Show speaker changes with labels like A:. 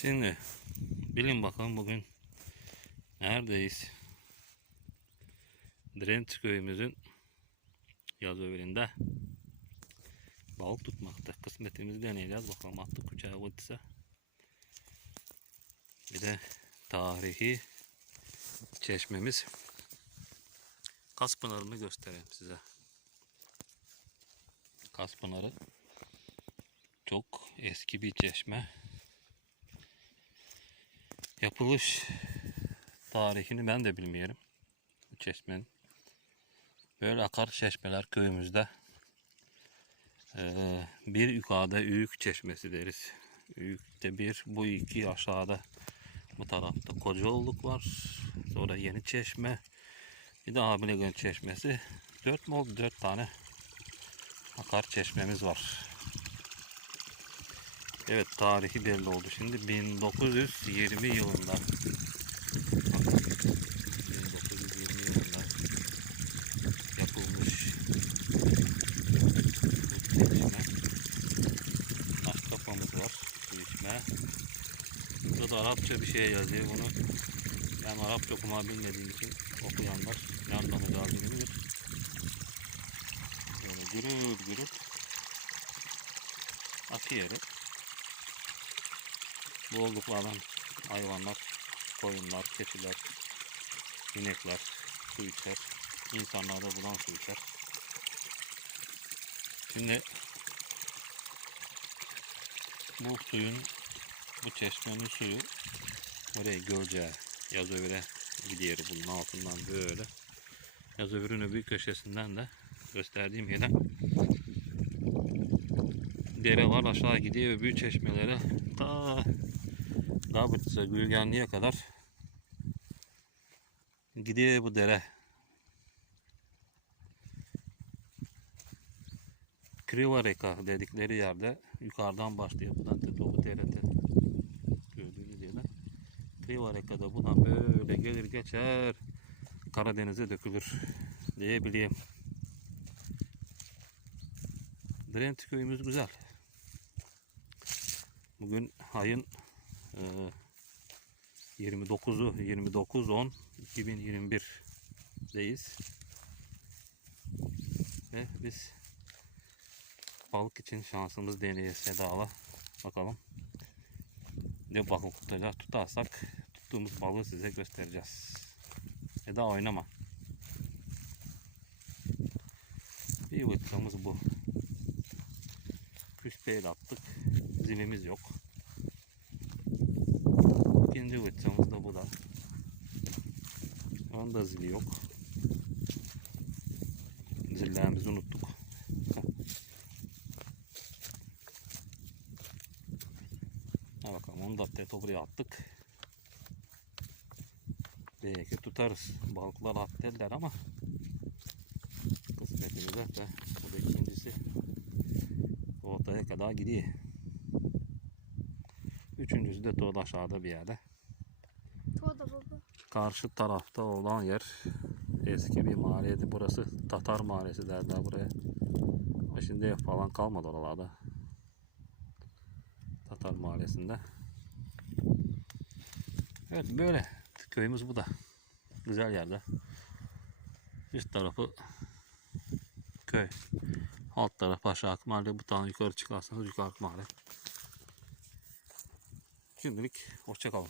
A: Şimdi bilin bakalım bugün neredeyiz? Drent köyümüzün yaz öbüründe balık tutmakta. Kısmetimizi deneyeceğiz bakalım attık uçağı vıdsa. Bir de tarihi çeşmemiz Kaspınar'ını göstereyim size. Kaspınar'ı çok eski bir çeşme. Yapılış tarihini ben de bilmiyorum. Bu çeşmenin. Böyle akar çeşmeler köyümüzde. Ee, bir yukarıda Üyük çeşmesi deriz. Üyük'te bir, bu iki aşağıda. Bu tarafta Kocaoğluk var. Sonra Yeni Çeşme. Bir de Abilegön Çeşmesi. Dört mü oldu? Dört tane akar çeşmemiz var. Evet tarihi belli oldu. Şimdi 1920 yılında 1920 yılında yapılmış. Taş kapamız var. İçme. Burada da Arapça bir şey yazıyor. Bunu ben Arapça okuma bilmediğim için okuyanlar ne anlamı bilir. Böyle gürül gürül akıyor. Bu olduklardan hayvanlar, koyunlar, keçiler, inekler su içer. İnsanlar da buradan su içer. Şimdi bu suyun, bu çeşmenin suyu oraya Gölce'ye, Yazöver'e gidiyor bunun altından böyle. Yazöver'in öbür köşesinden de gösterdiğim yerden dere var aşağı gidiyor öbür çeşmelere ta Gabırtsa Gülgenli'ye kadar gidiyor bu dere. Krivareka dedikleri yerde yukarıdan başlıyor. Buradan da Doğu TRT gördüğünüz yerden. Krivareka'da buradan böyle gelir geçer Karadeniz'e dökülür diyebileyim. Drent köyümüz güzel. Bugün ayın 29'u 29 10 2021 deyiz. Ve biz balık için şansımız deneyiz Seda'la. Bakalım. Ne balık tutacağız. Tutarsak tuttuğumuz balığı size göstereceğiz. Eda oynama. Bir vıtkamız bu. Küspeyle attık. Zilimiz yok. İkinci vıtkamız da bu da. Onun da zili yok. Zillerimizi unuttuk. Ha bakalım onu da teto attık. Belki tutarız. Balıklar atteller ama kısmetimize de bu da ikincisi ortaya kadar gidiyor. Üçüncüsü de doğru aşağıda bir yerde.
B: Tuğda baba.
A: Karşı tarafta olan yer eski bir mahalleydi. Burası Tatar mahallesi derler buraya. Ama şimdi falan kalmadı oralarda. Tatar mahallesinde. Evet böyle. Köyümüz bu da. Güzel yerde. Üst tarafı köy. Alt tarafı aşağı mahalle. Bu tane yukarı çıkarsanız yukarı mahalle. Şimdilik hoşçakalın.